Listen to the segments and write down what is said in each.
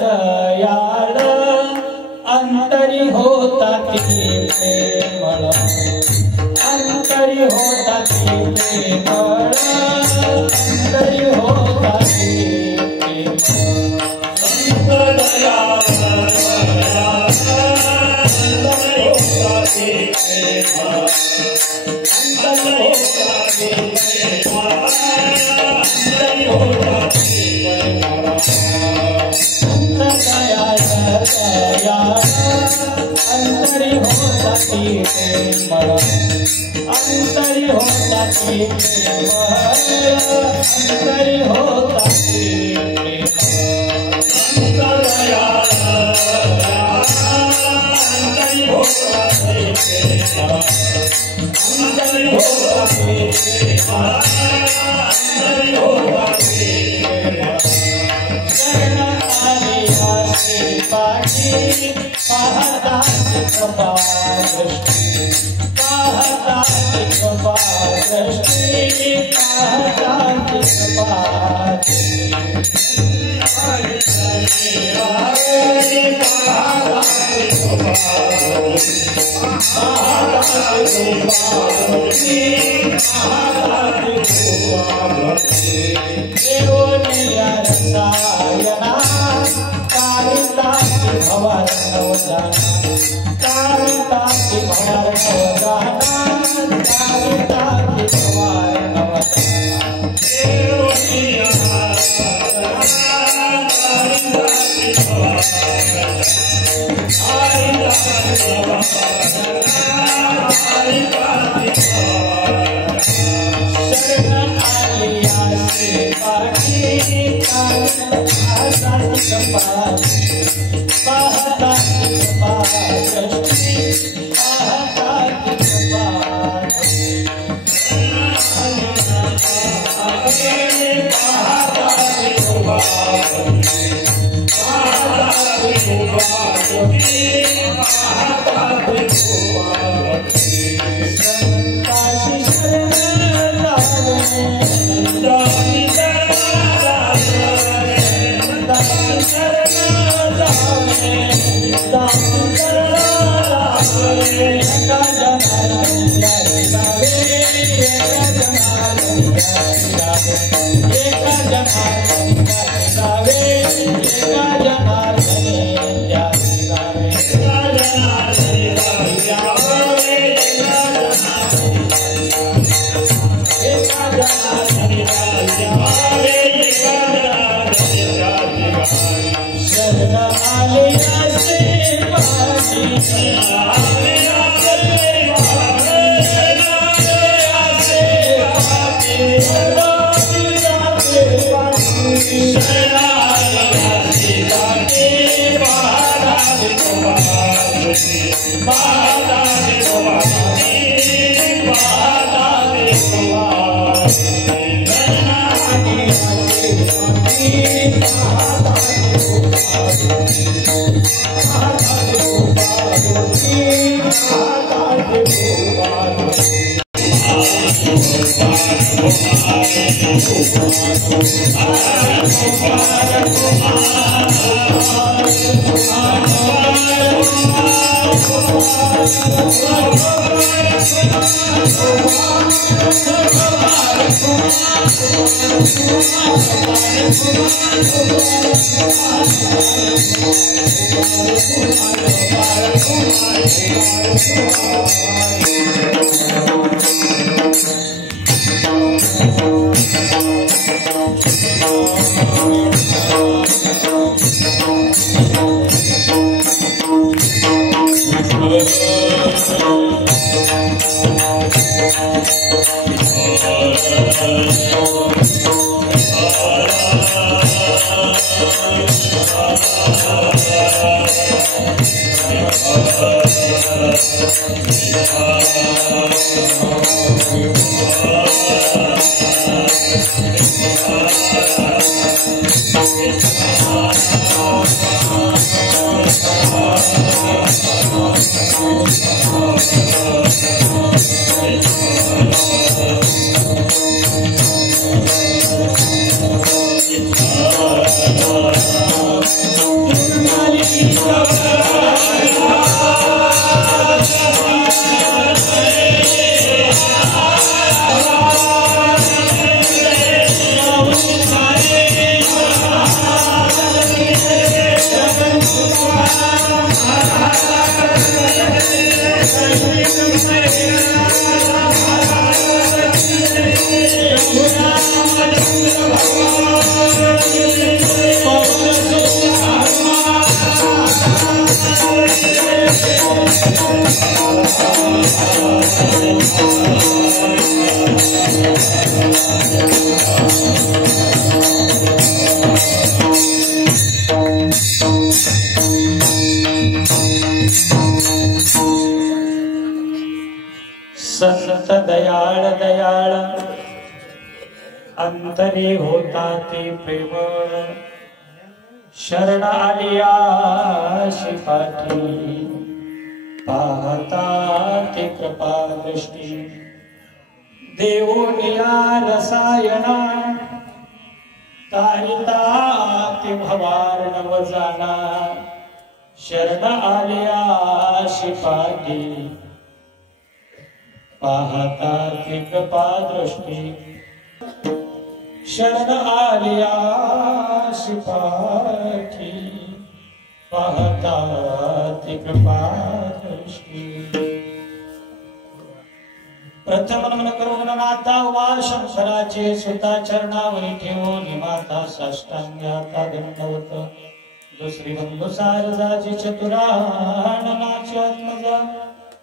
दयाळ अंतरी होता ती प्रेमळ, अंतरी होता ती प्रेमळ, अंतरी होता ती प्रेमळ। दयाळ अंतरी होता ती प्रेमळ, अंतरी होता ती प्रेमळ, अंतरी होता ती प्रेमळ। अंतरी होता ती प्रेमळ, अंतरी होता ती प्रेमळ, अंतरी होता ती प्रेमळ। अंतरी होता ती प्रेमळ, अंतरी होता ती प्रेमळ, अंतरी होता ती प्रेमळ। पाठी पाहता कृपा दृष्टी, पाहता कृपा दृष्टी, पाहता कृपा दृष्टी, पाहता कृपा दृष्टी, पाहता कृपा दृष्टी। देवोनिया रसायना कारिता की भवर नवदाना, कारिता की भवर नवदाना, कारिता की भवर नवदाना। देवोनिया कारिता की भवर नवदाना, कारिता की भवर नवदाना, कारिता की भवर नवदाना। शरण आलिया से पाठी पाहता कृपा दृष्टि, पाहता कृपा दृष्टि, पाहता कृपा दृष्टि। पाहता कृपा दृष्टि, पाहता कृपा दृष्टि, पाहता कृपा दृष्टि। संताशी शरण लागे, संताशी शरण लागे, संताशी शरण लागे, संताशी शरण लागे। एका जनाला गावे, एका जनाला गावे, एका जनाला गावे, एका जनाला गावे, एका शरण आलिया से पाठी, आलिया से संत दयाळ दयाळ अंतरी होता ते प्रेमळ शरण आलिया शिपाठी पाहता ते कृपा दृष्टी देवोनिया रसायना तारिता ते भवार नव जाना शरण आलिया शिपाठी पाहता ती कृपा दृष्टी शरण आलिया शिपाठी पाहता ती कृपा दृष्टी प्रथम नमन करून नाथा वा शंकराचे सुता चरणावरी ठेवून माता साष्टांगाता दंडवत दुसरी बंधू सारदाची चतुराणाची आत्मजा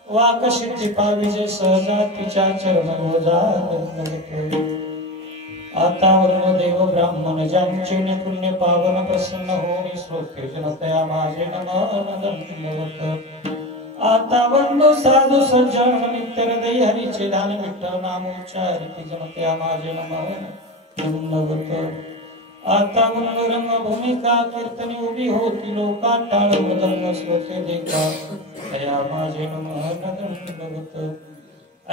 वाकशिती पाविजे सहजा तिच्या चरण रोजा आता वर्ण देव ब्राह्मण ज्यांचे पुण्य पावन प्रसन्न होणी श्रोते जनतया माझे नमः आता वंदो साधू सज्जन नित्य हृदय हरीचे ध्यान विठ्ठल नाम उच्चारिती जनतया माझे नमः आता रंग भूमिका कीर्तनी उभी होती लोका टाळ मृदंग श्रोते देखा दया माझे नमः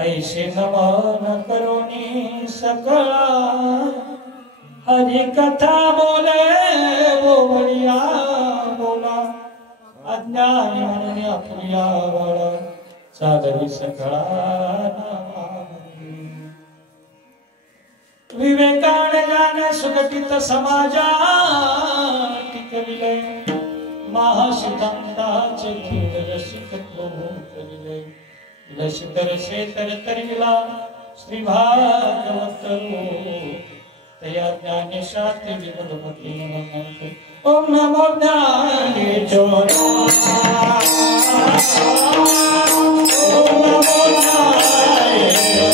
ऐसे नमन करोनी सकळा हरि कथा बोले वो बळिया बोला अज्ञानी म्हणून अपुया बळ सादरी सकळा विवेकाने जाणे सुगठित समाजा टिकविले महासिद्धांताचे धीर रसिक करिले लसित रसे तरतरिला श्री भागवत तया ज्ञानेशाती विबुधमती नमन्ते ओम नमो ज्ञानेश्वरा ओम नमो ज्ञानेश्वरा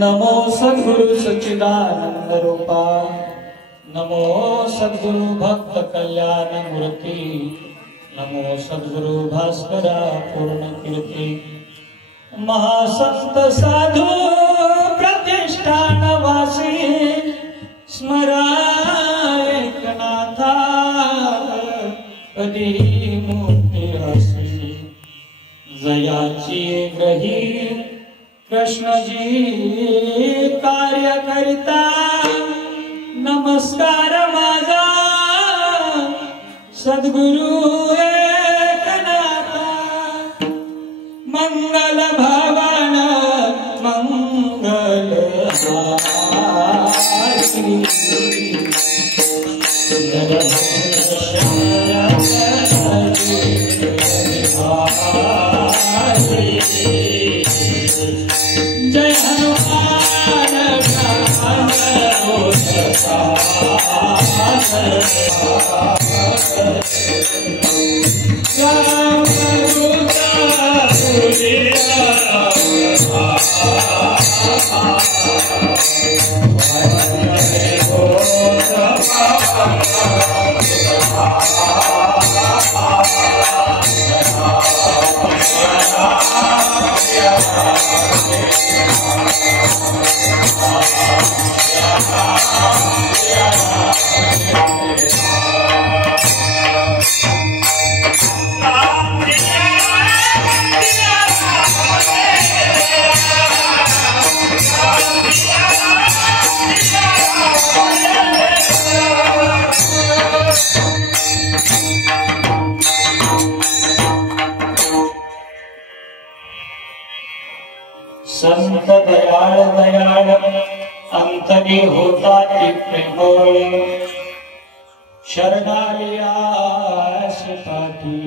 नमो सद्गुरु सच्चिदानंद रूपा, नमो सद्गुरु भक्त कल्याण मूर्ति, नमो सद्गुरु भास्करा पूर्ण कीर्ति, महासंत साधु प्रतिष्ठान वासी स्मराय एकनाथा कधी मुक्ती हसी, जयाची ग्रही कृष्णजी कार्य करिता, नमस्कार माझा सद्गुरु एकनाथा, मंगल भवन मंगल हारी, जय हनुमान संत दयाळ दयाळ अंतरी होता ती प्रेमळ, शरणालियास पाठी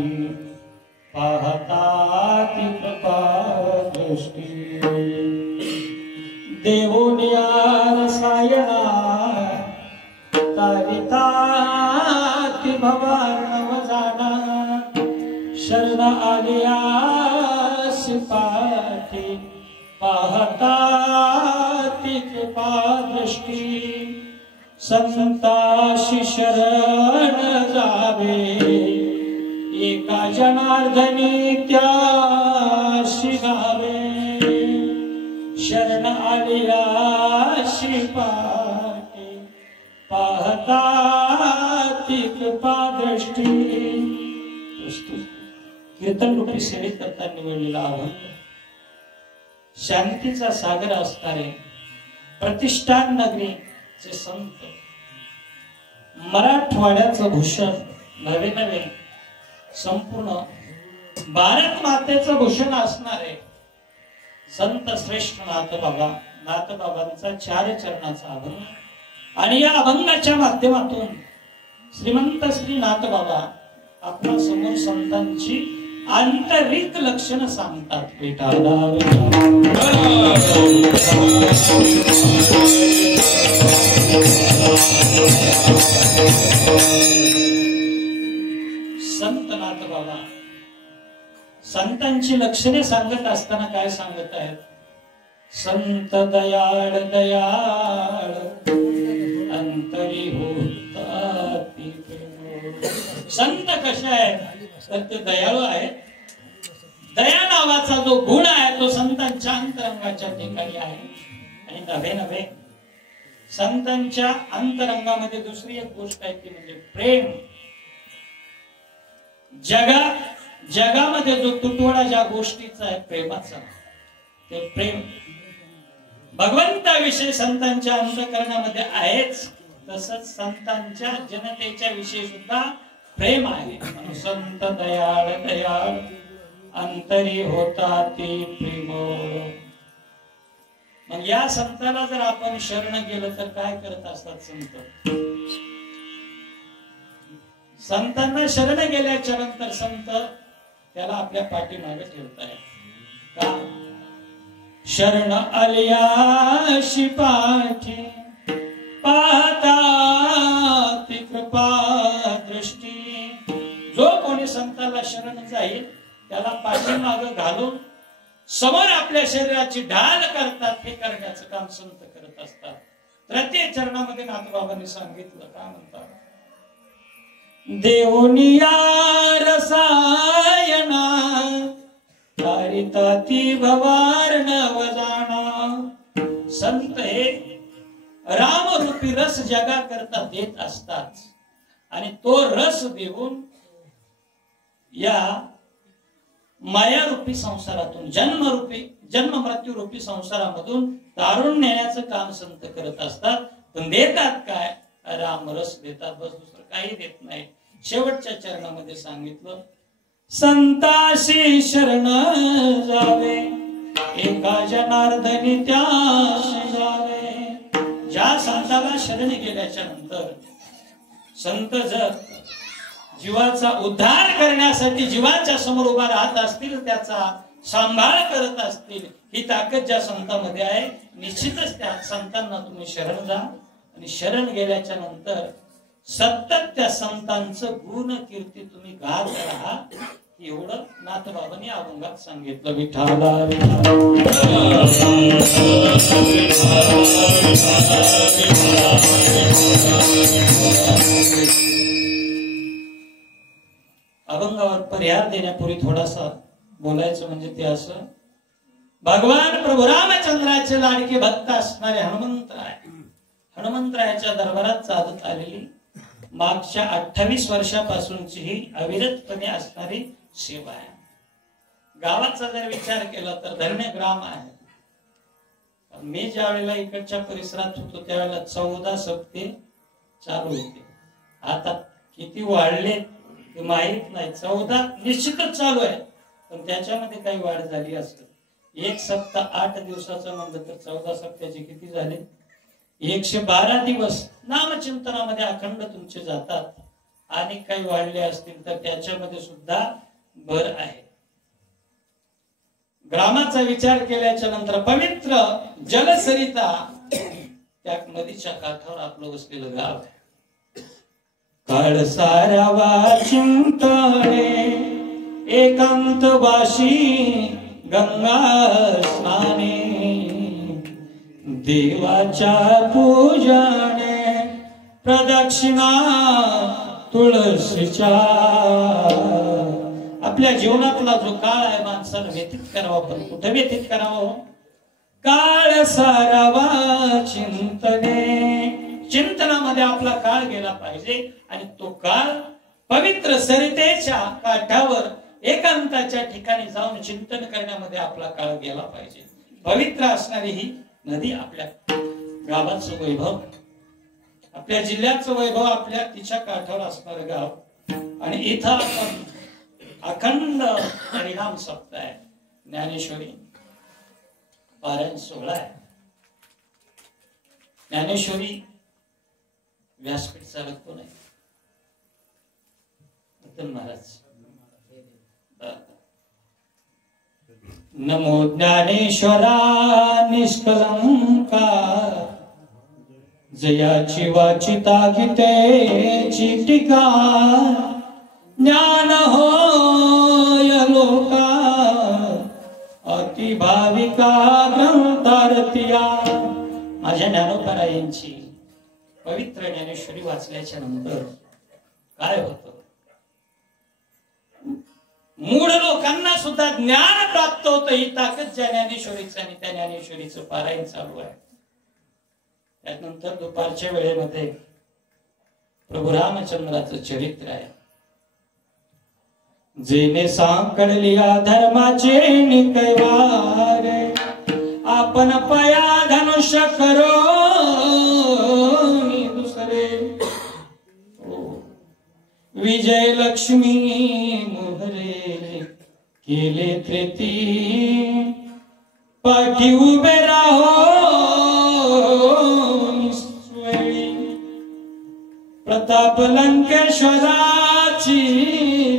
पाहता ती कृपा दृष्टी, देवोनिया रसायना तारिता ती भवानव जाना, शरण आलियास पाठी पाहता ती कृपा दृष्टी, संताशी शरण जावे एका जनार्दनी त्याशी गावे, शरण आलियाशी पाठी पाहता ती कृपा दृष्टी, वस्तू कीर्तन रूपी सेवेत करता निवडलेला अभंग शांतीचा सागर असणारे प्रतिष्ठान नगरीचे संत मराठवाड्याचं भूषण नवे नवे संपूर्ण भारत मातेचं भूषण असणारे संत श्रेष्ठ नाथबाबांचा चार चरणाचा अभंग आणि या अभंगाच्या माध्यमातून श्रीमंत श्री नाथबाबा आपल्या समोर संतांची आंतरिक लक्षणं सांगतात. संत नाथबाबा संतांची लक्षणे सांगत असताना काय सांगत आहेत? संत दयाळ दयाळ अंतरी होता. संत कसे आहेत तर ते दयाळू आहेत. दया नावाचा जो गुण आहे तो संतांच्या अंतरंगाच्या ठिकाणी आहे. आणि नव्हे नव्हे संतांच्या अंतरंगामध्ये दुसरी एक गोष्ट आहे ती म्हणजे प्रेम. जगामध्ये जो तुटवडा ज्या गोष्टीचा आहे प्रेमाचा, ते प्रेम भगवंताविषयी संतांच्या अंतःकरणामध्ये आहेच. तसंच संतांच्या जनतेच्या विषयी सुद्धा प्रेम आहे. संत दयाळ दयाळ अंतरी होता ती प्रेम. मग या संताला जर आपण शरण गेलं तर काय करत असतात संत? संतांना शरण गेल्याच्या नंतर संत त्याला आपल्या पाठीमागे ठेवताय. का? शरण आल्याशी पाठी पाहता ती कृपा दृष्टी. जो कोणी संताला शरण जाईल त्याला पाठीमाग घालून समोर आपल्या शरीराची ढाल करतात. हे करण्याचं काम संत करत असतात. तृतीय चरणामध्ये नाथबाबांनी सांगितलं काय म्हणतात? देवनिया रसायना तारिता ती भवार नव जाणा. संत हे रामरूपी रस जगा करता देत असतात आणि तो रस देऊन या मायारूपी संसारातून जन्म मृत्यू रूपी संसारामधून तारून नेण्याचं काम संत करत असतात. पण देतात काय? रामरस देतात, बस दुसरं काही देत नाही. शेवटच्या चरणामध्ये सांगितलं संताशी शरण जावे एका जनार्दनी त्याशी जावे. ज्या संताला शरण गेल्याच्या नंतर संत जर जीवाचा उद्धार करण्यासाठी जीवाच्या समोर उभा राहत असतील, त्याचा सांभाळ करत असतील, ही ताकद ज्या संतांमध्ये आहे, निश्चितच त्या संतांना तुम्ही शरण जा. आणि शरण गेल्याच्या नंतर सतत त्या संतांचं गुण कीर्ती तुम्ही गात राहा. एवढं नाथबाबांनी अभंगात सांगितलं. विठाला अभंगावर पर्याय देण्यापूर्वी थोडासा बोलायचं म्हणजे ते असं, भगवान प्रभू रामचंद्राचे लाडके भक्त असणारे हनुमंतराय, हनुमंतरायाच्या दरबारात चालत आलेली मागच्या 28 वर्षापासूनची ही अविरतपणे असणारी सेवा आहे. गावाचा जर विचार केला तर धन्य ग्राम आहे. मी ज्या वेळेला इकडच्या परिसरात होतो त्यावेळेला 14 सप्ते चालू होते. आता किती वाढले ते माहित नाही. 14 निश्चितच चालू आहे, पण त्याच्यामध्ये काही वाढ झाली असेल. एक सप्ताह 8 दिवसाचं म्हणलं तर 14 सप्त्याचे किती झाले? 112 दिवस नामचिंतनामध्ये अखंड तुमचे जातात. आणि काही वाढले असतील तर त्याच्यामध्ये सुद्धा भर आहे. ग्रामाचा विचार केल्याच्या नंतर पवित्र जलसरिता त्या नदीच्या काठावर आपलं वसलेलं गाव आहे. काळ सारावा चिंतणे एकांत वाशी गंगा स्नाने देवाच्या पूजने प्रदक्षिणा तुळशीच्या. आपल्या जीवनातला जो काळ आहे माणसाला व्यतीत करावा, पण कुठे व्यतीत करावं? काळ सारावा चिंतने, चिंतनामध्ये आपला काळ गेला पाहिजे. आणि तो काळ पवित्र सरितेच्या काठावर एकांताच्या ठिकाणी जाऊन चिंतन करण्यामध्ये आपला काळ गेला पाहिजे. पवित्र असणारी ही नदी आपल्या गावाचं वैभव, आपल्या जिल्ह्याचं वैभव, आपल्या तिच्या काठावर असणारं गाव. आणि इथं आपण अखंड परिणाम सप्ताह ज्ञानेश्वरी पारायण सोहळा आहे. ज्ञानेश्वरी व्यासपीठ चालकतो नाही महाराज. नमो ज्ञानेश्वरा निष्कलंका, जयाची वाचिता गीतेची टीका, ज्ञान होय लोका अति भाविका ग्रंथारतिया. माझ्या ज्ञानोबरायांची पवित्र ज्ञानेश्वरी वाचल्याच्या नंतर काय होतं? मूढ लोकांना सुद्धा ज्ञान प्राप्त होतं. ही ताकद ज्या ज्ञानेश्वरीचं आणि त्या ज्ञानेश्वरीचं पारायण चालू आहे. त्यानंतर दुपारच्या वेळेमध्ये प्रभू रामचंद्राचं चरित्र आहे. जेने सांकळलिया धर्माचे निकैवारे, आपण पया धनुष्य करो दुसरे, विजय लक्ष्मी मोहरे केले त्रेती, पाठी उभे राहो प्रताप लंकेश्वराची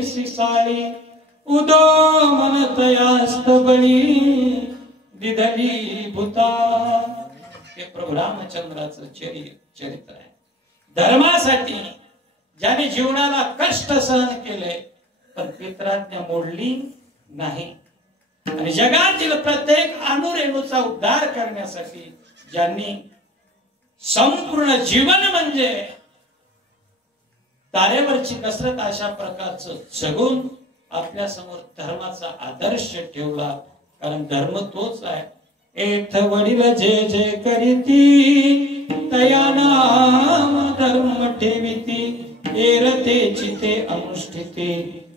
सिसाळी, उदो मनतयास्त बळी दिधली भूता. हे प्रभू रामचंद्राचं चरित्र आहे. धर्मासाठी ज्याने जीवनाला कष्ट सहन केले पण पित्राज्ञा मोडली नाही, आणि जगातील प्रत्येक अणुरेणूचा उद्धार करण्यासाठी ज्यांनी संपूर्ण जीवन म्हणजे तारेवरची कसरत अशा प्रकारचं जगून आपल्या समोर धर्माचा आदर्श ठेवला. कारण धर्म तोच आहे. एथ वडील जे जे करीती, तया नाम धर्म ठेविती, एरते चिते अनुष्ठिते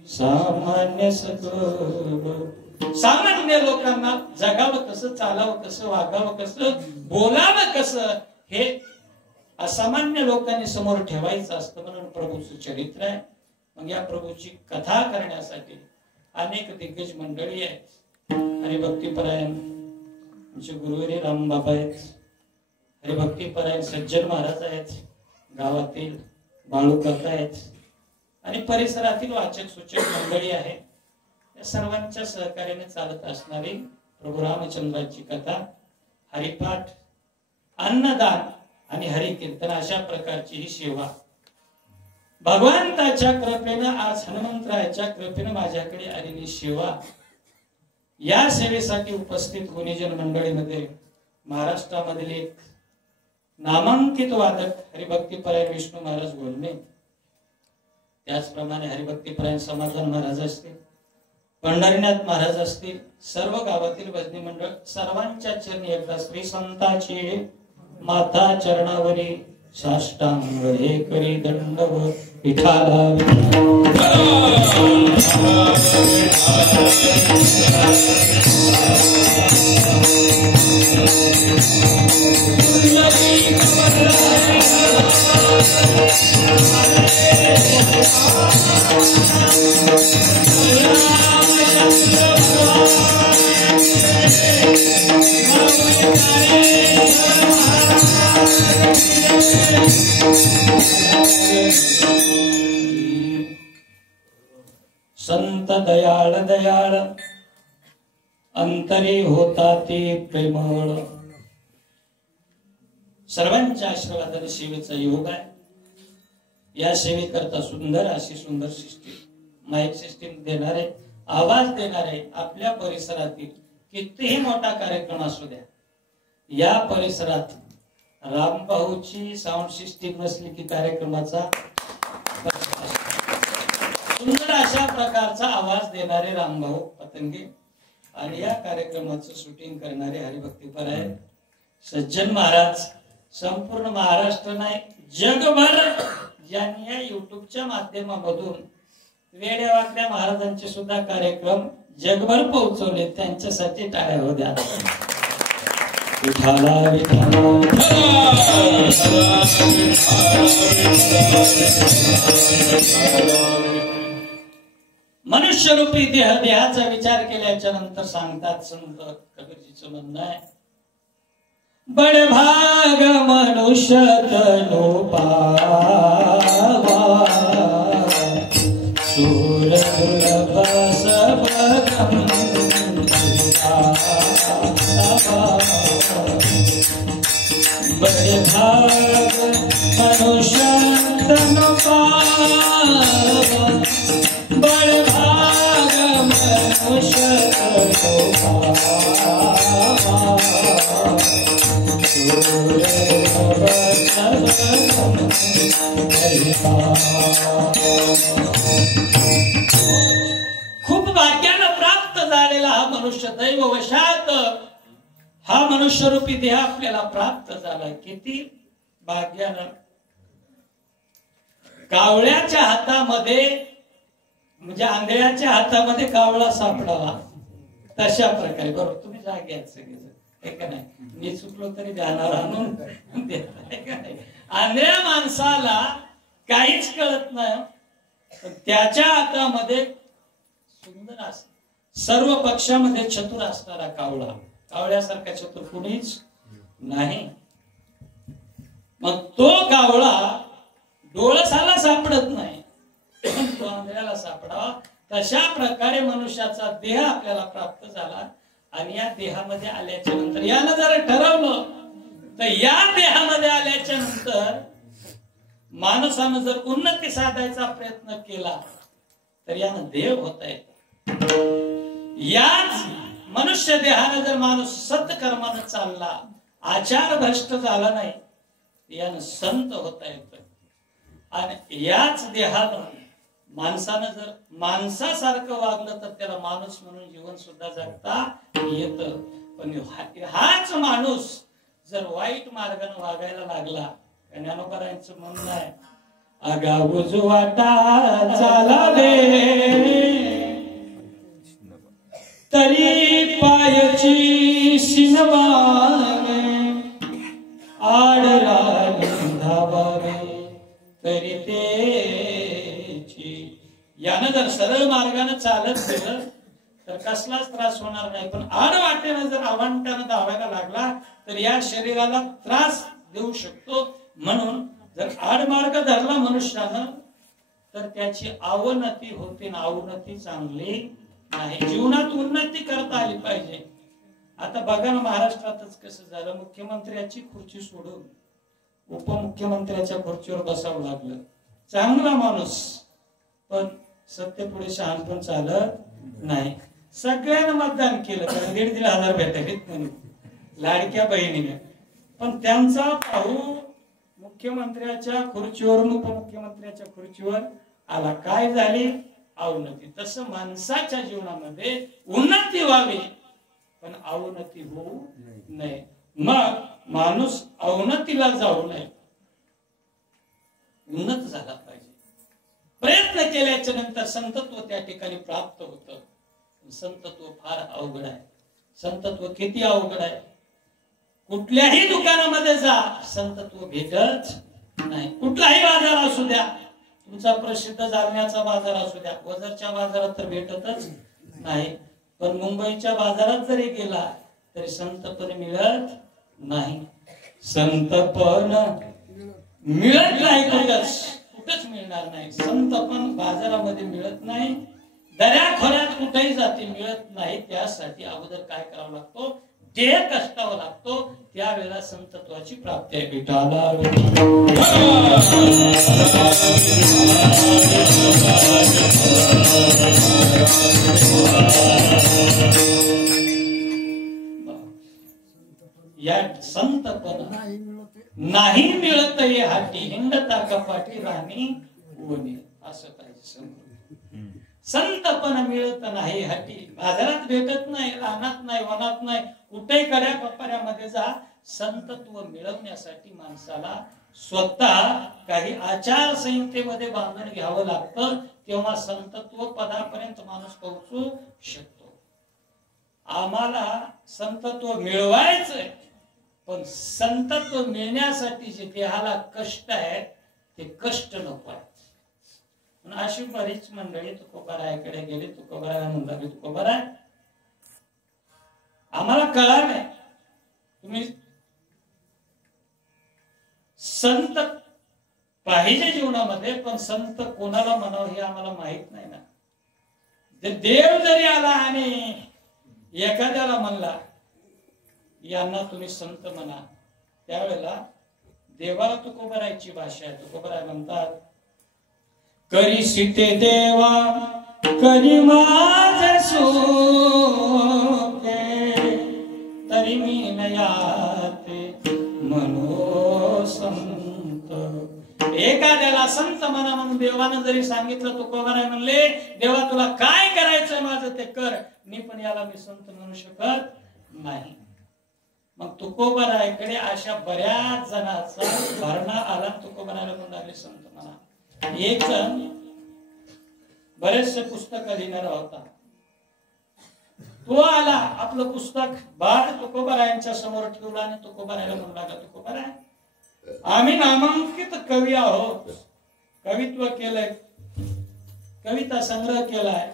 सामान्य सगळ. सामान्य लोकांना जगावं कसं, चालावं कसं, वागावं कसं, बोलावं कसं, हे असामान्य लोकांनी समोर ठेवायचं असतं. म्हणून प्रभूचं चरित्र आहे. मग या प्रभूची कथा करण्यासाठी अनेक दिग्गज मंडळी आहेत. हरिभक्तीपरायण आमचे गुरुवारी रामबाबा आहेत, हरिभक्तीपरायण सज्जन महाराज आहेत, गावातील बाळूकाका आहेत, आणि परिसरातील वाचक सूचक मंडळी आहे. या सर्वांच्या सहकार्याने चालत असणारी प्रभू रामचंद्राची कथा, हरिपाठ, अन्नदान आणि हरिकीर्तन अशा प्रकारची ही सेवा भगवंताच्या कृपेनं, आज हनुमंतरायाच्या कृपेनं माझ्याकडे आलेली सेवा. या सेवेसाठी उपस्थित गुणीजन मंडळीमध्ये महाराष्ट्रामधील एक नामांकित वादक हरिभक्तीपरायण विष्णू महाराज गोलमे, त्याचप्रमाणे हरिभक्तीपरायण समाधान महाराज असतील, पंढरीनाथ महाराज असतील, सर्व गावातील भजनी मंडळ सर्वांच्या चरणी एकदा श्री संताची माता चरणावरी साष्टांग हे करी दंडवत विठाला. संत दयाळ दयाळ अंतरी होता ते प्रेमळ. सर्वांच्या आशीर्वादाने सेवेचा योग आहे. या सेवेकरता सुंदर अशी सुंदर सिस्टीम, माईक सिस्टीम देणारे, आवाज देणारे, आपल्या परिसरातील कितीही मोठा कार्यक्रम असू द्या, या परिसरात रामभाऊची साऊंड सिस्टीम नसली की कार्यक्रमाचा सुंदर अशा प्रकारचा आवाज देणारे रामभाऊ पतंगे, आणि या कार्यक्रमाचं शूटिंग करणारे हरिभक्तीपरायण सज्जन महाराज. संपूर्ण महाराष्ट्र नाही, जगभर ज्यांनी या युट्यूबच्या माध्यमामधून वेड्यावाकड्या महाराजांचे सुद्धा कार्यक्रम जगभर पोहोचवले, त्यांच्यासाठी टाळ्या होऊ द्या. विठाला मनुष्यरूपी देहाचा विचार केल्याच्या नंतर सांगतात संत कबीरजीचं म्हणणं आहे, बडभाग मनुष्य तनु पावा सूर दुर्लभ सबकम बडभाग मनुष्य तनु पावा बडभाग मनुष्य तनु पावा खूप भाग्यानं प्राप्त झालेला हा मनुष्य दैववशात हा मनुष्यरूपी देह आपल्याला प्राप्त झाला. किती भाग्यानं. कावळ्याच्या हातामध्ये म्हणजे आंधळ्याच्या हातामध्ये कावळा सापडावा तशा प्रकारे. बरोबर तुम्ही जाग्यात सगळे का नाही, मी चुकलो तरी ध्यानावर आणून देत. आंधळ्या माणसाला काहीच कळत नाही, पण त्याच्या हातामध्ये सुंदर असत. सर्व पक्षामध्ये चतुर असणारा कावळा, कावळ्यासारखा चतुर कुणीच नाही. मग तो कावळा डोळसाला सापडत नाही, पण तो आंधळ्याला सापडावा. तशा प्रकारे मनुष्याचा देह आपल्याला प्राप्त झाला. आणि या देहामध्ये आल्याच्या नंतर यानं जर ठरवलं तर या देहामध्ये आल्याच्या नंतर माणसानं जर उन्नती साधायचा प्रयत्न केला तर यानं देव होता येत. याच मनुष्य देहानं जर माणूस सत्कर्मानं चालला, आचार भ्रष्ट झाला नाही, यानं संत होता येत. आणि याच देहानं माणसानं जर माणसासारखं वागलं तर त्याला माणूस म्हणून जीवन सुद्धा जगता येत. पण हाच माणूस जर वाईट मार्गाने वागायला लागला, ज्ञानोबारायांचं म्हणणं आहे, आगाऊ जुवाटा चालावे तरी पायची शिनवावे, आडला धावावे तरी तेची. यानं जर सरळ मार्गाने चालत गेलं तर कसलाच त्रास होणार नाही. पण आडवाटेनं जर अवांटानं धावायला लागला तर या शरीराला त्रास देऊ शकतो. म्हणून जर आडमार्ग धरला मनुष्यानं तर त्याची अवनती होते ना, अवनती चांगली नाही. जीवनात उन्नती करता आली पाहिजे. आता बघा ना, महाराष्ट्रातच कसं झालं, मुख्यमंत्र्याची खुर्ची सोडून उपमुख्यमंत्र्याच्या खुर्चीवर बसावं लागलं. चांगला माणूस, पण सत्य पुढे शहाणपण चालत नाही. सगळ्यांना मतदान केलं, कारण 1,500 भेटत नाही लाडक्या बहिणीने. पण त्यांचा भाऊ मुख्यमंत्र्याच्या खुर्चीवरून उपमुख्यमंत्र्याच्या खुर्चीवर आला. काय झाली? अवनती. तसं माणसाच्या जीवनामध्ये उन्नती व्हावी, पण अवनती होऊ नये. मग माणूस अवनतीला जाऊ नये, उन्नत झाला पाहिजे. प्रयत्न केल्याच्या नंतर संतत्व त्या ठिकाणी प्राप्त होतं. संतत्व फार अवघड आहे. संतत्व किती अवघड आहे. कुठल्याही दुकानामध्ये जा, संतत्व भेटत नाही. कुठलाही बाजार असू द्या, तुमचा प्रसिद्ध जालन्याचा बाजार असू द्या, वजरच्या बाजारात तर भेटतच नाही. पण मुंबईच्या बाजारात जरी गेला तरी संतपण मिळत नाही. संतपण मिळत नाही, कुठंच मिळणार नाही. संतपण बाजारामध्ये मिळत नाही, दऱ्याखोऱ्यात कुठेही जाती मिळत नाही. त्यासाठी अगोदर काय करावं लागतो? देह कष्टावं लागतो. त्यावेळेला संतत्वाची प्राप्ती आहे. विठाला या संतपण नाही मिळत ये हाती, हिंडता कपाटी राणी ओनी. असं पाहिजे. संतपण मिळत नाही हाती, बाजारात भेटत नाही, रानात नाही, वनात नाही, कुठेही कड्या कपाऱ्यामध्ये जा. संतत्व मिळवण्यासाठी माणसाला स्वतः काही आचारसंहितेमध्ये बांधून घ्यावं लागतं, तेव्हा संतत्व पदापर्यंत माणूस पोहोचू शकतो. आम्हाला संतत्व मिळवायचंय, पण संतत्व मिळण्यासाठी जे देहाला कष्ट आहेत ते कष्ट नको आहेत. अशी बरीच मंडळी तुकोबारायाकडे गेली. तुकोबाराया म्हणतात की तुकोबाराय, आम्हाला कळलं नाही तुम्ही संत पाहिजे जीवनामध्ये, पण संत कोणाला म्हणावं हे आम्हाला माहित नाही ना. देव जरी आला आणि एखाद्याला म्हणला यांना तुम्ही संत म्हणा, त्यावेळेला देवाला तुकोबारायची भाषा आहे. तुकोबाराय म्हणतात, करी सीते देवा करी माझे सोके, तरी मी नयाते मनो संत. एखाद्याला संत म्हणा म्हणून देवानं जरी सांगितलं, तुकोबाराय म्हणले देवा तुला काय करायचंय माझं ते कर, मी पण याला मी संत म्हणू शकत नाही. मग तुकोबारायकडे अशा बऱ्याच जणांचा भरणा आला. तुकोबारायला म्हणून लागले संत म्हणा. एक जण बरेचसे पुस्तक लिहिणारा होता. तो आला, आपलं पुस्तक बाळ तुकोबारायांच्या समोर ठेवला आणि तुकोबारायला म्हणू लागला, तुकोबाराय आम्ही नामांकित कवी आहोत, कवित्व केलंय, कविता संग्रह केलाय,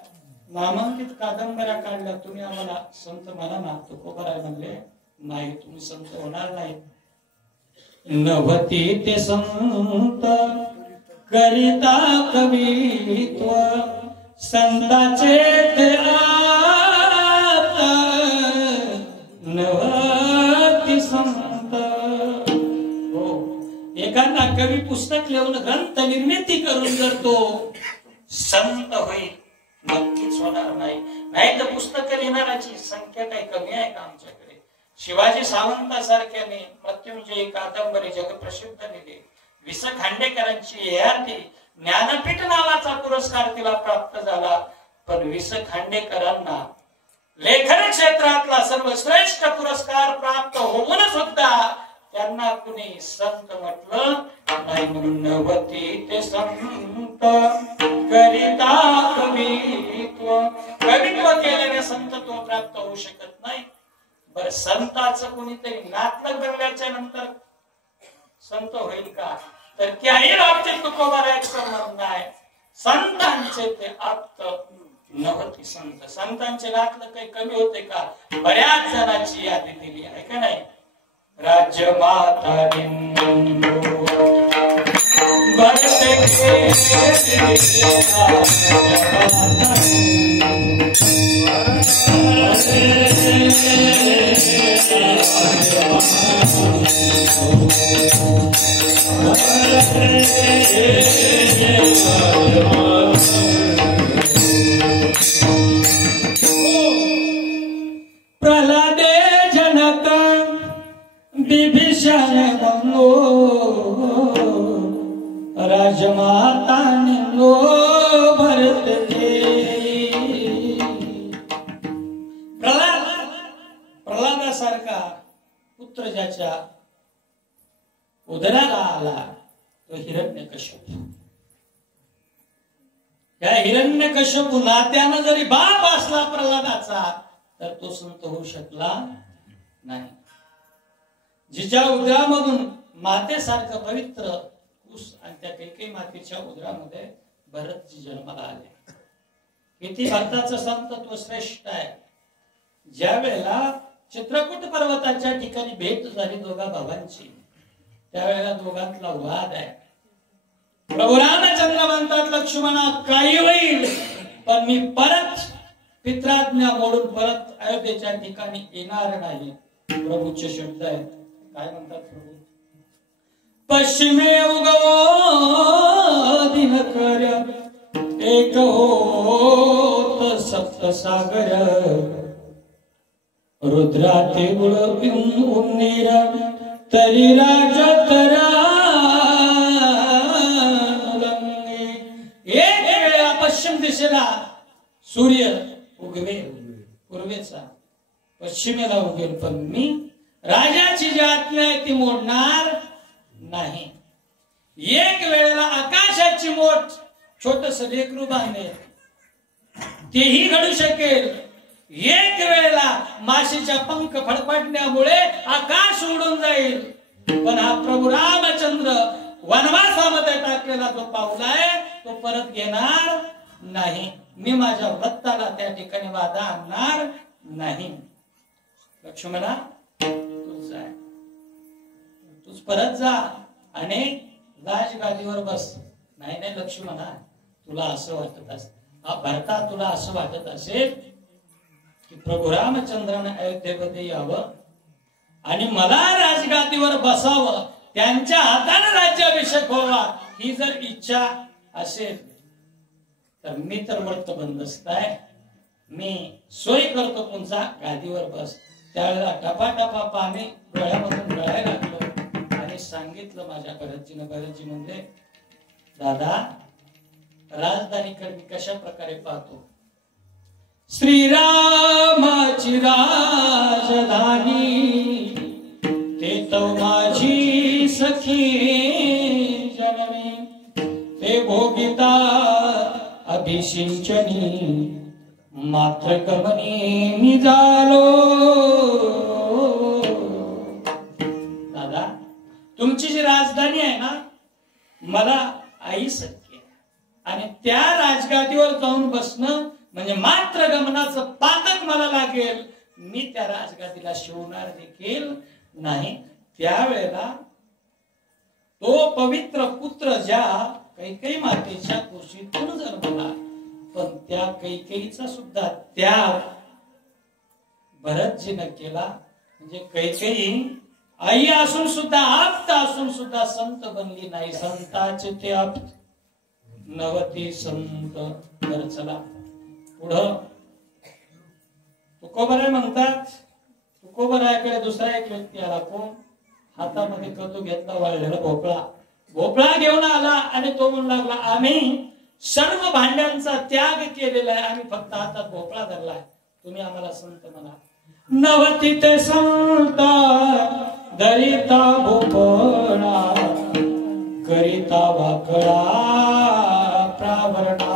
नामांकित कादंबऱ्या काढल्या, तुम्ही आम्हाला संत म्हणा ना. तुकोबाराय म्हणले नाही, तुम्ही संत होणार नाही. नवती ते संत करिता कवित्व, संताचे ते आता नवती संत. हो, एखादा कवी पुस्तक लिहून ग्रंथ निर्मिती करून जर तो संत होईल, नक्कीच होणार नाही. नाही तर पुस्तक लिहिणाऱ्याची संख्या काही कमी आहे का आमच्याकडे? शिवाजी सावंतासारख्याने मृत्युंजयी कादंबरी जगप्रसिद्ध लिहिली. वि स खांडेकरांची ययाती ज्ञानपीठ नावाचा पुरस्कार तिला प्राप्त झाला. पण वि स खांडेकरांना लेखन क्षेत्रातला सर्वश्रेष्ठ पुरस्कार प्राप्त होऊन सुद्धा त्यांना कुणी संत म्हटलं नाही. म्हणून नवती ते संत करिता कवित्व, कवित्व केल्याने संतत्व प्राप्त होऊ शकत नाही. बर, संताचं कोणीतरी नातलग बनल्याच्या नंतर संत होईल का? तर त्याही बाबतीत तुकोबारायचं म्हणणं आहे, संतांचे ते आप्त नव्हती संत. संतांचे नातलं काही कमी होते का? बऱ्याच जणांची यादी दिली आहे का नाही. राज्यमाता प्रहलादे जनक विभीषण बंगो, राजमाता लो भरत थे. प्रल्हादासारखा पुत्र ज्याच्या उदराला आला तो हिरण्यकश्यप. या हिरण्यकश्यप नात्यानं जरी बाप असला प्रल्हादाचा, तर तो संत होऊ शकला नाही. जिच्या उदरामधून मातेसारखं पवित्र कुस आणि त्या कैकेयी मातेच्या उदरामध्ये भरतजी जन्माला आले. किती भरताचं संतत्व श्रेष्ठ आहे. ज्या वेळेला चित्रकूट पर्वताच्या ठिकाणी भेट झाली दोघा भावांची, त्यावेळेला दोघांतला वाद आहे. प्रभू रामचंद्र म्हणतात, लक्ष्मणा काही होईल पण मी परत पित्राज्ञा मोडून परत अयोध्येच्या ठिकाणी येणार नाही. प्रभूचे शब्द आहेत. काय म्हणतात प्रभू? पश्चिमे उगवो दिनकर, एक होत सप्तसागर, रुद्राते गुळ उन्नीर, तरी राज तरा. एक वेळा पश्चिम दिशेला सूर्य उगवेल, पूर्वेचा पश्चिमेला उगवेल, पण मी राजाची जी आज्ञा आहे ती मोडणार नाही. एक वेळेला आकाशाची मोठ छोटस लेकरू बांधले तेही घडू शकेल. एक वेळेला माशीच्या पंख फडफडण्यामुळे आकाश उडून जाईल. पण हा प्रभू रामचंद्र वनवासामध्ये टाकलेला जो पाऊल आहे तो परत घेणार नाही. मी माझ्या व्रताला त्या ठिकाणी बाधा आणणार नाही. लक्ष्मणा तूच जा, तूच परत जा आणि राजगादीवर बस. नाही नाही लक्ष्मणा, तुला असं वाटत असेल, भरता तुला असं वाटत असेल की प्रभू रामचंद्राने अयोध्येमध्ये यावं आणि मला राजगादीवर बसावं, त्यांच्या हाताने राज्याभिषेक व्हावा, ही जर इच्छा असेल तर मी तर व्रत बंदस्त आहे. मी सोय करतो, तुमचा गादीवर बस. त्यावेळेला टपा पाणी डोळ्यामधून गळायला लागलं आणि सांगितलं माझ्या गरजीनं. गरजी म्हणजे दादा, राजधानीकडे मी कशा प्रकारे पाहतो. श्रीरामाची राजधानी ते तो माझी सखी जननी, ते भोगिता अभिषिंचनी मात्र गमनी निजालो. दादा, तुमची जी राजधानी आहे ना, मला आई सख्य आहे आणि त्या राजगादीवर जाऊन बसणं म्हणजे मात्र गमनाचं पातक मला लागेल. मी त्या राजगादीला शिवणार देखील नाही. त्यावेळेला तो पवित्र पुत्र ज्या कैकेयी मातेच्या कुशीतून जन्मला, पण त्या कैकेयीचा सुद्धा त्याग भरतजीनं केला. म्हणजे कैकेयी आई असून सुद्धा, आप्त असून सुद्धा संत बनली नाही. संताचे ते आप्त नवती संत. तर चला पुढं तुकोबराय म्हणतात. तुकोबरायाकडे दुसरा एक व्यक्ती आला. कोण? हातामध्ये कतू घेतला वाळलेला भोपळा घेऊन आला आणि तो म्हणू लागला, आम्ही सर्व भांड्यांचा त्याग केलेला आहे, आम्ही फक्त हातात भोपळा धरलाय, तुम्ही आम्हाला संत म्हणा. नवती ते संत दरिता भोपळा करिता वाकडा प्रावरणा.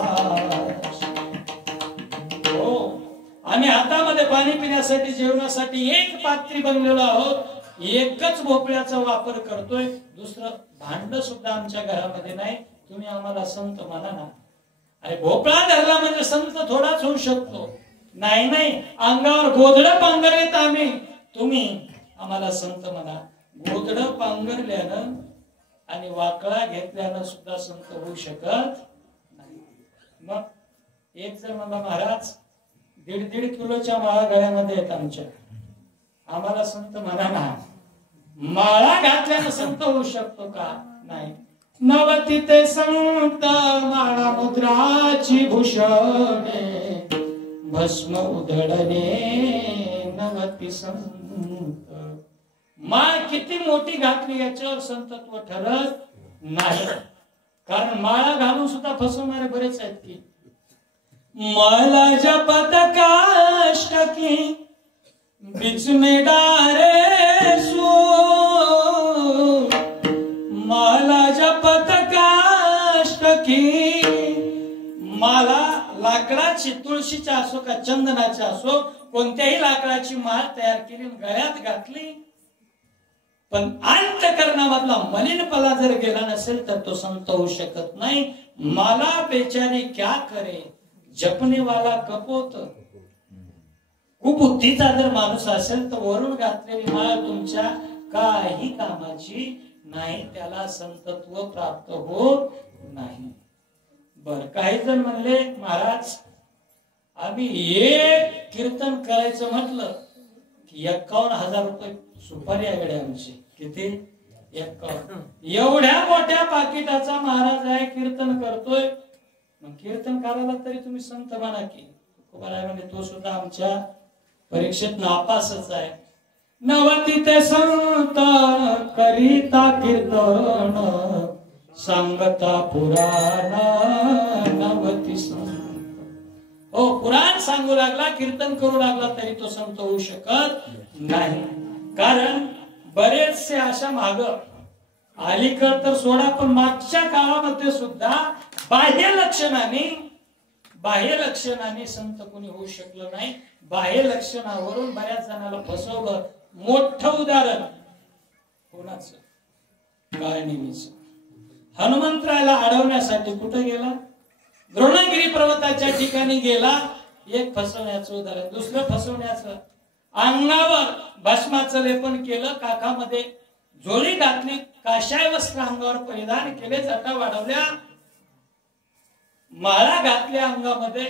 हो, आम्ही हातामध्ये पाणी पिण्यासाठी, जेवणासाठी एक पात्री बनलेलो आहोत, एकच भोपळ्याचा वापर करतोय, दुसरं भांड सुद्धा आमच्या घरामध्ये नाही, तुम्ही आम्हाला संत म्हणा ना. अरे भोपळा धरला म्हणजे संत थोडाच होऊ शकतो? नाही नाही, अंगावर गोधडं पांघरलेत आम्ही, तुम्ही आम्हाला संत म्हणा. गोधडं पांघरल्यानं आणि वाकळा घेतल्यानं सुद्धा संत होऊ शकत नाही. मग एक जर म्हणला, महाराज 1.5 किलोच्या माळा गळ्यामध्ये आहेत आमच्या, आम्हाला संत म्हणा ना. माळा घातल्यानं संत होऊ शकतो का? नाही. नवती ते संत माळा मुद्राची भूषणे भस्म उधळणे नवती संत. माळ किती मोठी घातली याच्यावर संतत्व ठरत नाही. कारण माळा घालून सुद्धा फसवणारे बरेच आहेत की. माला जपत काष्टकी बीच में डारे सो, माला जपत काष्टकी. माला लाकडाची, तुळशीच्या असो का चंदनाच्या असो, कोणत्याही लाकडाची माळ तयार केली, गळ्यात घातली, पण अंतःकरणामधला मलिनपणा जर गेला नसेल तर तो संत होऊ शकत नाही. माला बेचारी क्या करे, जपने वाला कपोत. कुबुद्धीचा जर माणूस असेल तर वरून घातलेली माळ तुमच्या काही कामाची नाही, त्याला संतत्व प्राप्त होत नाही. बर, काही जण म्हणले, महाराज आम्ही एक कीर्तन करायचं म्हटलं की 51,000 रुपये सुपारी आहे आमची. किती? 51. एवढ्या मोठ्या पाकिटाचा महाराज आहे, कीर्तन करतोय. मग कीर्तन करायला तरी तुम्ही संत म्हणा की. म्हणजे तो सुद्धा आमच्या परीक्षेत नापासच आहे. नवती ते संत करिता कीर्तन सांगता पुराण नवती संत. हो, पुराण सांगू लागला, कीर्तन करू लागला तरी तो संत होऊ शकत नाही. कारण बरेचसे अशा माग अलीकड तर सोडा, पण मागच्या काळामध्ये सुद्धा बाह्य लक्षणाने संत कोणी होऊ शकलं नाही. बाह्य लक्षणावरून बऱ्याच जणांना फसवलं. मोठं उदाहरण कोणाचं? काळनिमीचं. हनुमंतरायला अडवण्यासाठी कुठे गेला? द्रोणगिरी पर्वताच्या ठिकाणी गेला. एक फसवण्याचं उदाहरण. दुसरं फसवण्याचं, अंगावर भस्माचं लेपन केलं, काखामध्ये झोळी घातली, काशाय वस्त्र अंगावर परिधान केले, जटा वाढवल्या, माळा घातल्या अंगामध्ये,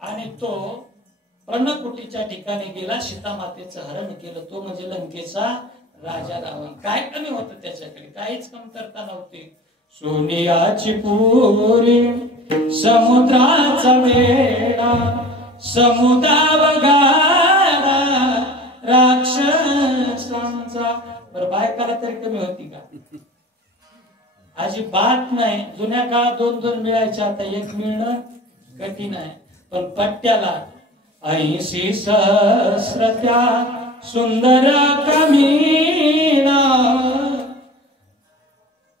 आणि तो पर्णकुटीच्या ठिकाणी गेला. सीतामातेचं हरण केलं. तो म्हणजे लंकेचा राजा रावण. काय कमी होतं त्याच्याकडे? काहीच कमतरता नव्हती. सोनियाची पुरी समुद्राचा वेळा, समुद्रावगाडा राक्षसांचा. बरं, बायकाला तरी कमी होती का? अजिबात नाही. जुन्या काळात 2-2 मिळायच्या, आता एक मिळणं कठीण आहे. पण पट्ट्याला 80 सहस्र त्या सुंदर कमीना,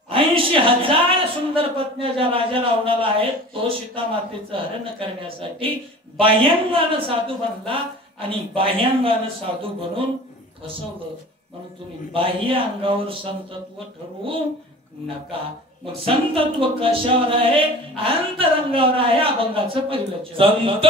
80,000 सुंदर पत्न्या ज्या राजा रावणाला आहेत, तो सीता मातेचं हरण करण्यासाठी बाह्यांगानं साधू बनला आणि बाह्यांगानं साधू बनून फसवलं. म्हणून तुम्ही बाह्य अंगावर संतत्व ठरवू नका. मग संतत्व कशावर आहे? अंतरंगावर आहे. अभंगाचं पहिलं संत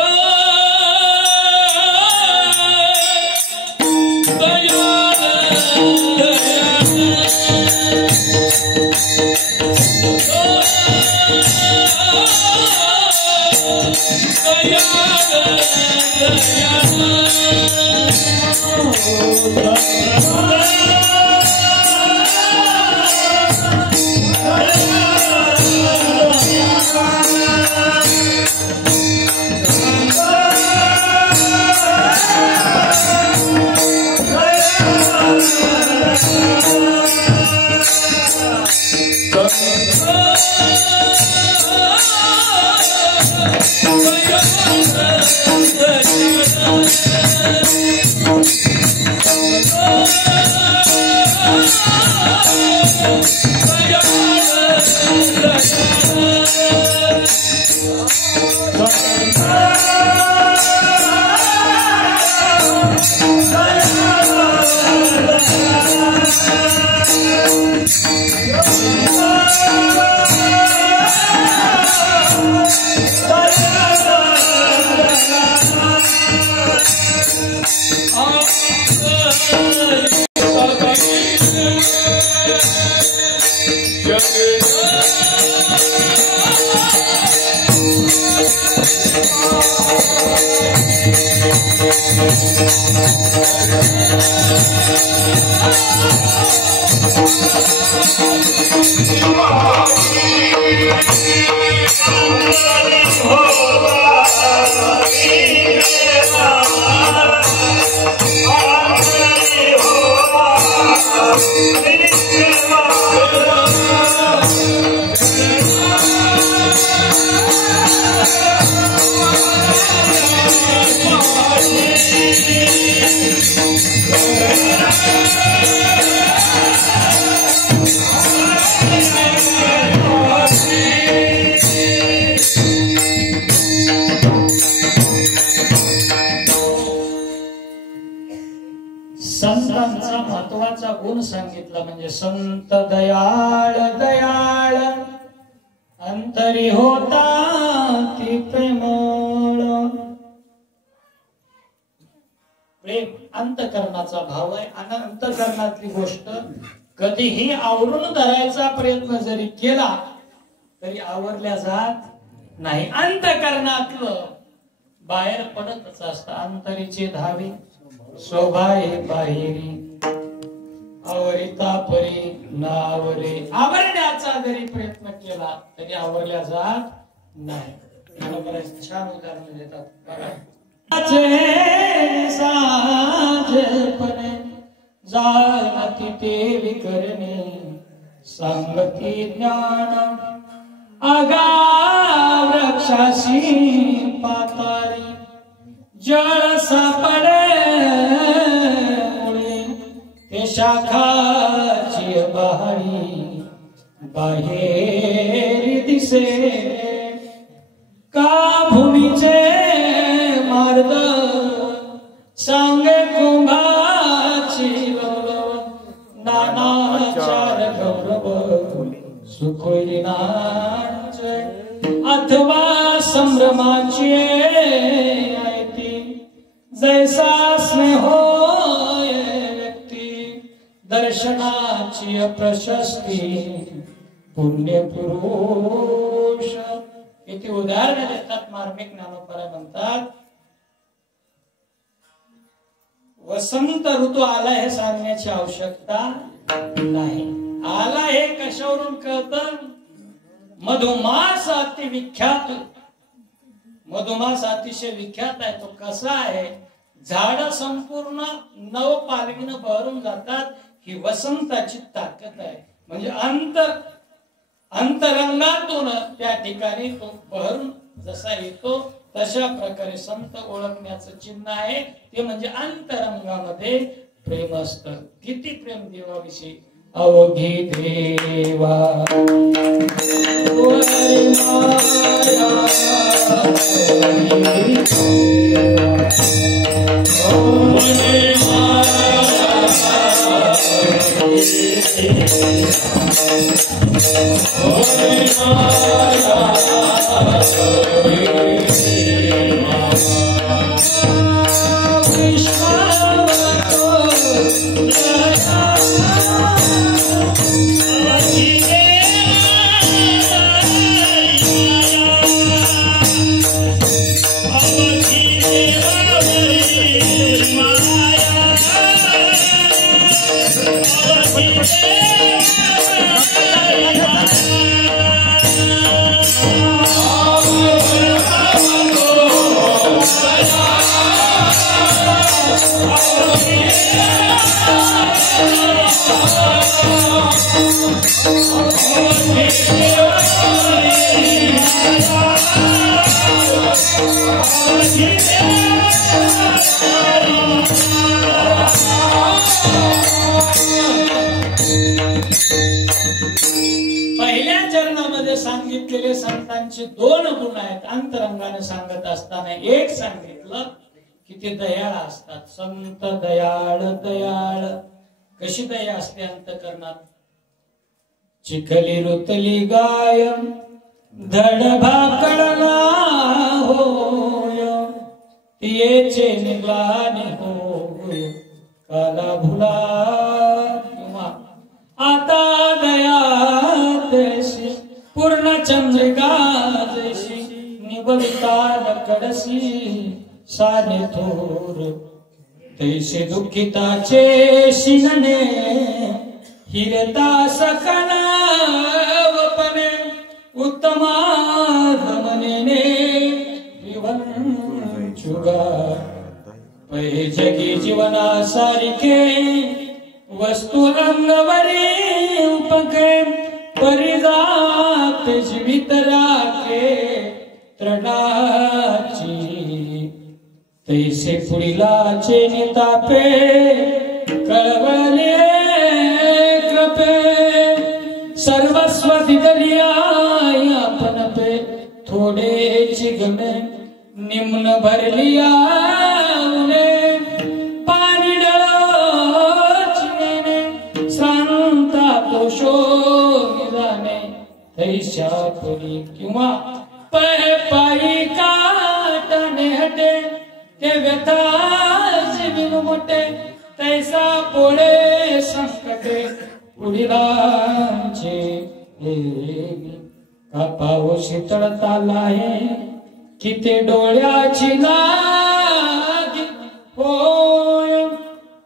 संतांचा महत्वाचा गुण सांगितला म्हणजे संत दयाळ दयाळ अंतरी होता ती प्रेमळ. प्रेम अंतकरणाचा भाव आहे आणि अंतकरणातली गोष्ट कधीही आवरून धरायचा प्रयत्न जरी केला तरी आवरल्या जात नाही. अंतकरणातलं बाहेर पडतच असतं. अंतरीचे धावे शोभाये बाहेरी आवरिता परी नावरे. आवरण्याचा जरी प्रयत्न केला तरी आवरल्या जात नाही. छान उदाहरण देतात बघा. साजेपणे जाणती देवी करणे सांगती ज्ञान आगा वृक्षाशी पातारी जळ सापडे मुळे ते शाखाची बहारी बाहेर दिसे का भूमीचे मार्ग सांगे कुंभाची नानाचार गौरव सुखोलीनाचे अथवा संभ्रमाची आयती जैसा स्नेह व्यक्ती दर्शनाची प्रशस्ती पुण्य पुरुष इथे उदाहरण देतात मार्मिक ज्ञानोबा म्हणतात वसंत ऋतू आला हे सांगण्याची आवश्यकता नाही. आला हे कशावरून कळतं? मधुमास अति विख्यात, मधुमास अतिशय विख्यात आहे. तो कसा आहे? झाड संपूर्ण नवपालवीनं बहरून जातात. ही वसंताची ताकद आहे. म्हणजे अंतरंगातून त्या ठिकाणी तो बहरून जसा येतो तशा प्रकारे संत ओळखण्याचं चिन्ह आहे ते म्हणजे अंतरंगामध्ये प्रेम असतं. किती प्रेम देवाविषयी. अवघी देवा पहिल्या चरणामध्ये सांगितलेले संतांचे दोन गुण आहेत. अंतरंगाने सांगत असताना एक सांगितलं की ते दयाळ असतात. संत दयाळ दयाळ. कशी दया असते अंतकरणात? चिखली रुतली गाय धड भाकडला होय तियेचे निग्लाने होय काला भुला किंवा आता दया तैसी पूर्ण चंद्रिका जैसी निबलता कडसी साने थोर तैसे दुःखिताचे शिंगणे हिरता सकला वपने उत्तमागमनेने विवंचुगा पै जगी जीवनासारिखे वस्तू अंगवरी उपके परिजात जीवित राखे त्रणाची तैसे पुढीलाचे नितापे कळवले कृपे सर्वस्व दिदलिया आपण पे थोडे चिगणे निम्न भरलिया पाणी डळचिने सांता दोषो निराने तैशा पुरी किंवा पायी काटणे हटे ते व्यथा जीवन मोठे तैसा पोळे संकटे पुढीलांचे कापाव शीतळता लाहे किती डोळ्याची लागी होय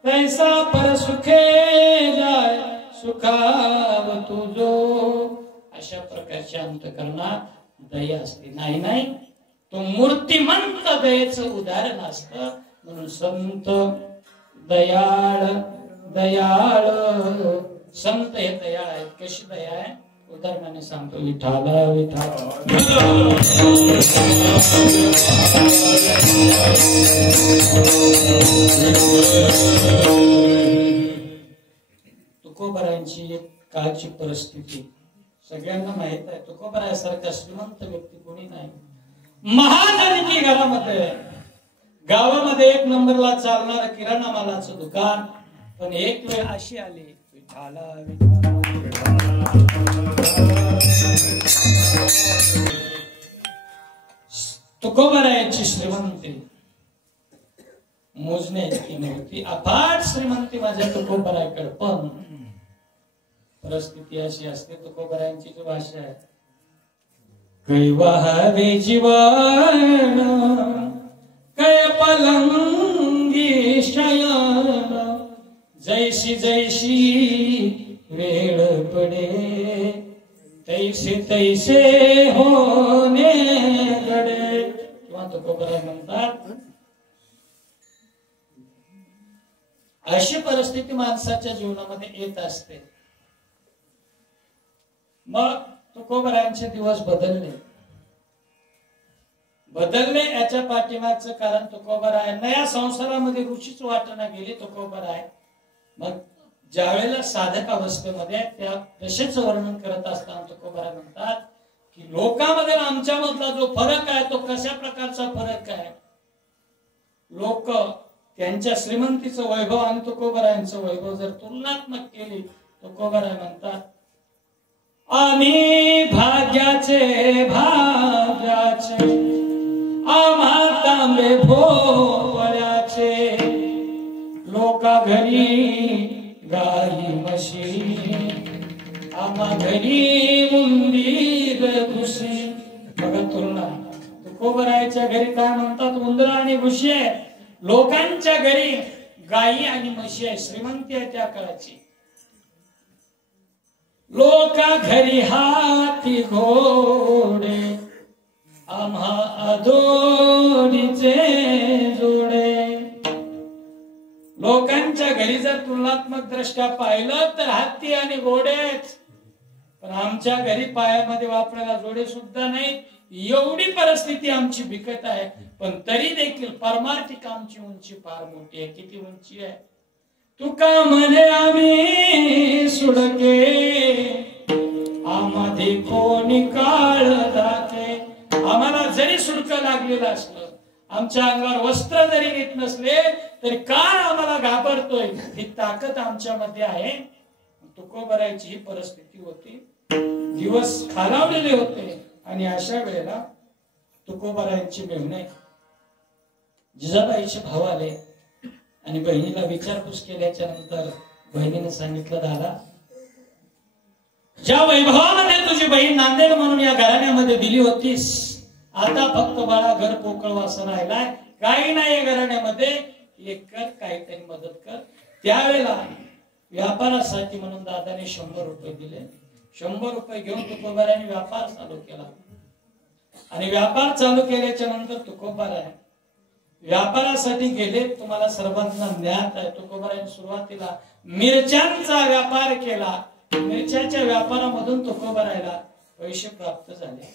तैसा परसुखे जाय सुखाव तुझो. अशा प्रकारच्या अंतकरणात दया असते. नाही तो मूर्तिमंत दयेचं उदाहरण असतं. म्हणून संत दयाळ दयाळ. संत हे दयाळ आहेत. कशी दया आहे? उदाहरणाने सांगतो. विठाला विठाला तुकोबारांची एक काळची परिस्थिती सगळ्यांना माहित आहे तुकोबरायासारखा श्रीमंत व्यक्ती कोणी नाही. महाजनकी घरामध्ये, गावामध्ये एक नंबरला चालणार किराणा मालाचं दुकान. पण एक वेळ अशी आली, विठाला विठाला तुकोबरायाची श्रीमंती मोजण्याची नव्हती. अफाट श्रीमंती माझ्या तुकोबरायाकडे. पण परिस्थिती अशी असते, तुकोबरायांची जी भाषा आहे, कैवाहावे जीवन कै पलंगी शयन, जैसी जैसी वेळ पडे तैसे तैसे होणे घडे. किंवा तुकोबराय म्हणतात, अशी परिस्थिती माणसाच्या जीवनामध्ये येत असते. मग तुकोबरायांचे दिवस बदलले. याच्या पाठीमागचं कारण तुकोबरायांना या संसारामध्ये रुचीच वाटना गेली. तुकोबराय मग ज्या वेळेला साधक अवस्थेमध्ये त्या दशेचं वर्णन करत असताना तुकोबराय म्हणतात की लोकांमध्ये आमच्यामधला जो फरक आहे तो कशा प्रकारचा फरक आहे. लोक त्यांच्या श्रीमंतीचं वैभव आणि तुकोबरायांचं वैभव जर तुलनात्मक केली, तुकोबराय म्हणतात, आम्ही भाग्याचे आम्हा तांबे भोवळ्याचे, लोका घरी गाई म्हशी आम्हा घरी उंदीर घुशी. बघा तुलना, तुकोबरायाच्या घरी काय म्हणतात, उंदर आणि घुशी आहे. लोकांच्या घरी गाई आणि म्हशी आहे. श्रीमंती आहे त्या काळाची. लोका घरी हाती घोडे आम्हा अधोडीचे जोडे. लोकांच्या घरी जर तुलनात्मक दृष्ट्या पाहिलं तर हत्ती आणि घोडेच, पण आमच्या घरी पायामध्ये वापरायला जोडे सुद्धा नाही. एवढी परिस्थिती आमची बिकट आहे, पण तरी देखील परमार्थिक आमची उंची फार मोठी आहे. किती उंची आहे. तुका म्हणे आम्ही सुडके आमध्ये कोणी काळ दाखे. आम्हाला जरी सुडकं लागलेलं असलं, आमच्या अंगावर वस्त्र जरी नीट नसले तरी काळ आम्हाला घाबरतोय, ही ताकद आमच्यामध्ये आहे. तुकोबरायाची ही परिस्थिती होती. दिवस खालावलेले होते आणि अशा वेळेला तुकोबरायांची मेहुणे जिजाबाईचे भाव आले आणि बहिणीला विचारपूस केल्याच्या नंतर बहिणीने सांगितलं, दादा, ज्या वैभवामध्ये तुझी बहीण नांदेड म्हणून या घराण्यामध्ये दिली होतीस, आता फक्त बाळा घर पोकळ वासा राहिलाय, काही नाही या घराण्यामध्ये, एक कर, काहीतरी मदत कर. त्यावेळेला व्यापारासाठी म्हणून दादाने 100 रुपये दिले. 100 रुपये घेऊन तुकोबरायाने व्यापार चालू केला. आणि व्यापार चालू केल्याच्या नंतर तुकोबराय व्यापारासाठी गेले. तुम्हाला सर्वांना ज्ञात आहे, तुकोबरायाने सुरुवातीला मिरच्यांचा व्यापार केला. मिरच्याच्या व्यापारामधून तुकोबरायाला पैसे प्राप्त झाले.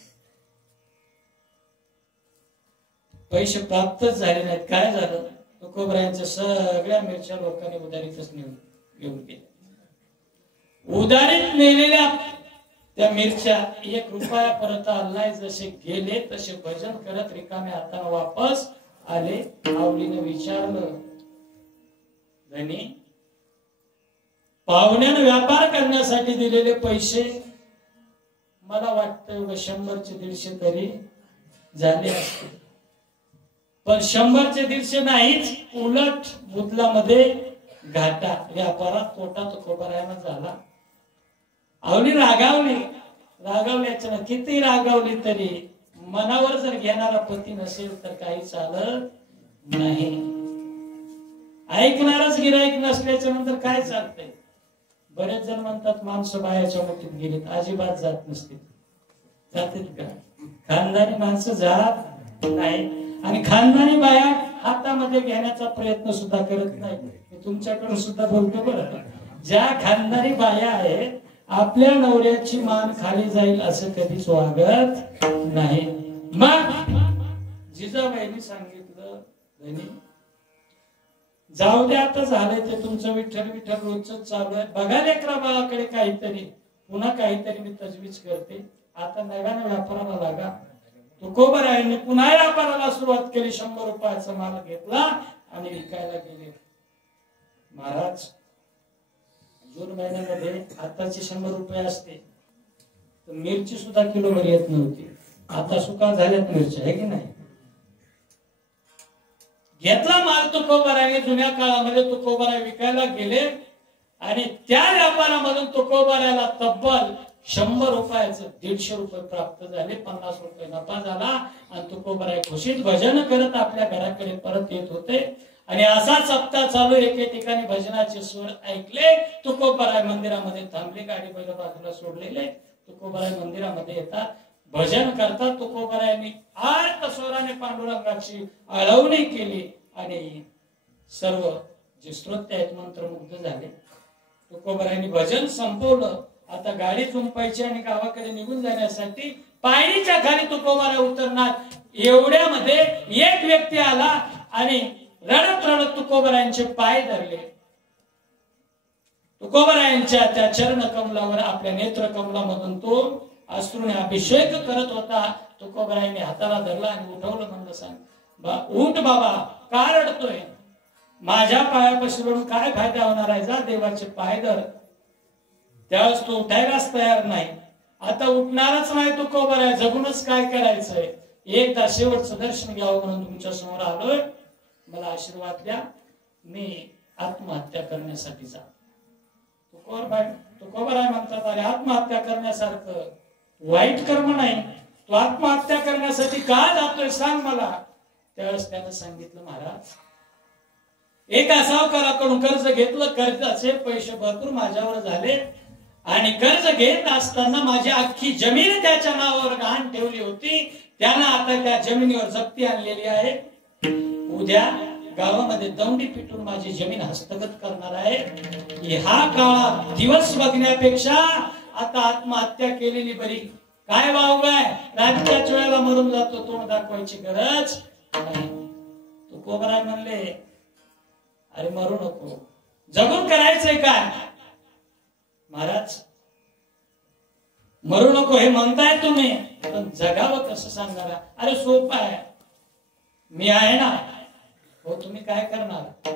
पैसे प्राप्तच झाले नाहीत. काय झालं, तुकोबरायांच्या सगळ्या मिरच्या लोकांनी उधारीतच घेऊन गेले. उधारीत नेलेल्या त्या मिरच्या 1 रुपया परत आला नाही. जसे गेले तसे भजन करत रिकाम्या हाताने वापस आले. आवलीने विचारलं, धनी, पाहुण्यानं व्यापार करण्यासाठी दिलेले पैसे मला वाटतं 100चे 150 तरी झाले असते, पण 100चे 150 नाहीच, उलट बुदलामध्ये घाटा, व्यापारात तोटा तुकोबरायाला झाला. आवली रागावल्याच्या किती रागावली तरी मनावर जर घेणारा पती नसेल तर काही चालत नाही. ऐकणारच गिराईक नसल्याच्या नंतर काय चालतंय. बरेच जण म्हणतात माणसं बायाच्या मुठीत गेलीत, अजिबात जात नसतील. जातील का? खानदानी माणसं जात नाही. आणि खानदानी बाया हातामध्ये घेण्याचा प्रयत्न सुद्धा करत नाही. तुमच्याकडून सुद्धा बोलतो बरं. ज्या खानदानी बाया आहेत, आपल्या नवऱ्याची मान खाली जाईल असं कधीच वागत नाही. मग जिजाबाईंनी सांगितलं, जाऊ द्या, आता झालंय ते तुमचं विठ्ठल विठ्ठल रोजच चालू आहे. बघा लेकरा बाळाकडे काहीतरी, पुन्हा काहीतरी मी तजवीज करते, आता नव्यानं व्यापाराला लागा. तुकोबरायांनी पुन्हा व्यापाराला सुरुवात केली. 100 रुपयाचा माल घेतला आणि विकायला गेले. महाराज जून महिन्यामध्ये आताची 100 रुपये असते तर मिरची सुद्धा किलोभर येत नव्हती. आता सुका झाल्यात मिरच्या, आहे की नाही. घेतला माल तुकोबराने. जुन्या काळामध्ये तुकोबराय विकायला गेले आणि त्या व्यापारामधून तुकोबराला तब्बल 100 रुपयाचं 150 रुपये प्राप्त झाले. 50 रुपये नफा झाला आणि तुकोबराय खुशीत भजन करत आपल्या घराकडे परत येत होते. आणि असा सप्ताह चालू. एके ठिकाणी भजनाचे स्वर ऐकले. तुकोबराय मंदिरामध्ये थांबले, गाडी बैल बाजूला सोडलेले. तुकोबराय मंदिरामध्ये येतात, भजन करतात. तुकोबरायांनी आर्त स्वराने पांडुरंगाची आळवणी केली आणि सर्व जे श्रोते आहेत मंत्रमुग्ध झाले. तुकोबरायांनी भजन संपवलं. आता गाडी चुंपायची आणि गावाकडे निघून जाण्यासाठी पायरीच्या खाली तुकोबराय उतरणार. एवढ्यामध्ये एक व्यक्ती आला आणि रडत रडत तुकोबरायांचे पाय धरले. तुकोबरायांच्या त्या चरण कमलावर आपल्या नेत्र कमलामधून तो अश्रूने अभिषेक करत होता. तुकोबरायांनी हाताला धरला आणि उठवलं. म्हणलं, सांग उठ बाबा, का रडतोय? माझ्या पायापाशी रडून काय फायदा होणार आहे? जा देवाचे पाय धर. त्यावेळेस तो उठायलाच तयार नाही. आता उठणारच नाही तुकोबराय. जगूनच काय करायचंय? एकदा शेवटचं दर्शन घ्यावं म्हणून तुमच्या समोर आलोय. मला आशीर्वाद द्या, मी आत्महत्या करण्यासाठी जा. तुकोबराय म्हणतात, अरे आत्महत्या करण्यासारखं वाईट कर्म नाही, तू आत्महत्या करण्यासाठी का जातोय सांग मला. त्यावेळेस त्यानं सांगितलं, महाराज एका सावकाराकडून कर्ज घेतलं. कर्जाचे पैसे भरपूर माझ्यावर झाले आणि कर्ज घेत असताना माझी अख्खी जमीन त्याच्या नावावर गहाण ठेवली होती. त्यानं आता त्या जमिनीवर जप्ती आणलेली आहे. उद्या गावामध्ये दौंडी पिटून माझी जमीन हस्तगत करणार आहे. ह्या काळात दिवस बघण्यापेक्षा आता आत्महत्या केलेली बरी. काय वावगाय, राज्याच्या वेळेला मरून जातो, तोंड दाखवायची गरज नाही. तुकोबराय म्हणले, अरे मरू नको, जगून करायचंय काय? महाराज मरू नको हे म्हणताय तुम्ही, पण जगावं कसं सांगणार? अरे सोपं आहे, मी आहे ना. हो, तुम्ही काय करणार?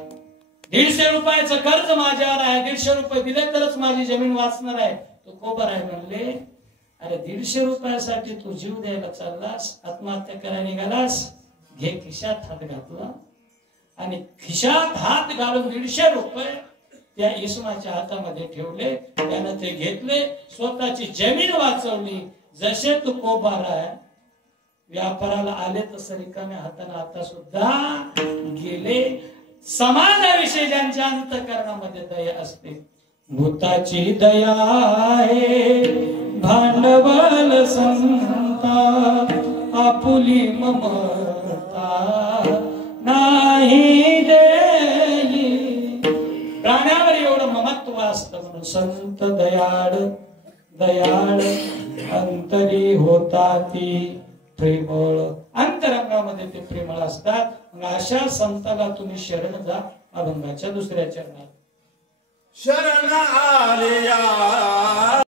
150 रुपयाचं कर्ज माझ्यावर आहे, 150 रुपये दिले तरच माझी जमीन वाचणार आहे. तुकोबराय म्हणले, अरे 150 रुपयासाठी तू जीव द्यायला चाललास, आत्महत्या करायला निघालास? घे. खिशात हात घातला आणि खिशात हात घालून 150 रुपये त्या इसमाच्या हातामध्ये ठेवले. त्यानं ते घेतले, स्वतःची जमीन वाचवली. जसे तुकोबराय व्यापाराला आले तसं रिकाम्या हाताने आता सुद्धा गेले. समाजाविषयी ज्यांच्या अंतःकरणामध्ये दया असते, भूताची दया आहे भांडवल संता, आपुली ममता नाही देई. प्राण्यावर एवढं ममत्व असतं म्हणून संत दयाळ दयाळ अंतरी होता ती प्रेमळ. अंतरंगामध्ये ते प्रेमळ असतात. मग अशा संताला तुम्ही शरण जा. अभंगाच्या दुसऱ्या चरणात शरण आलिया.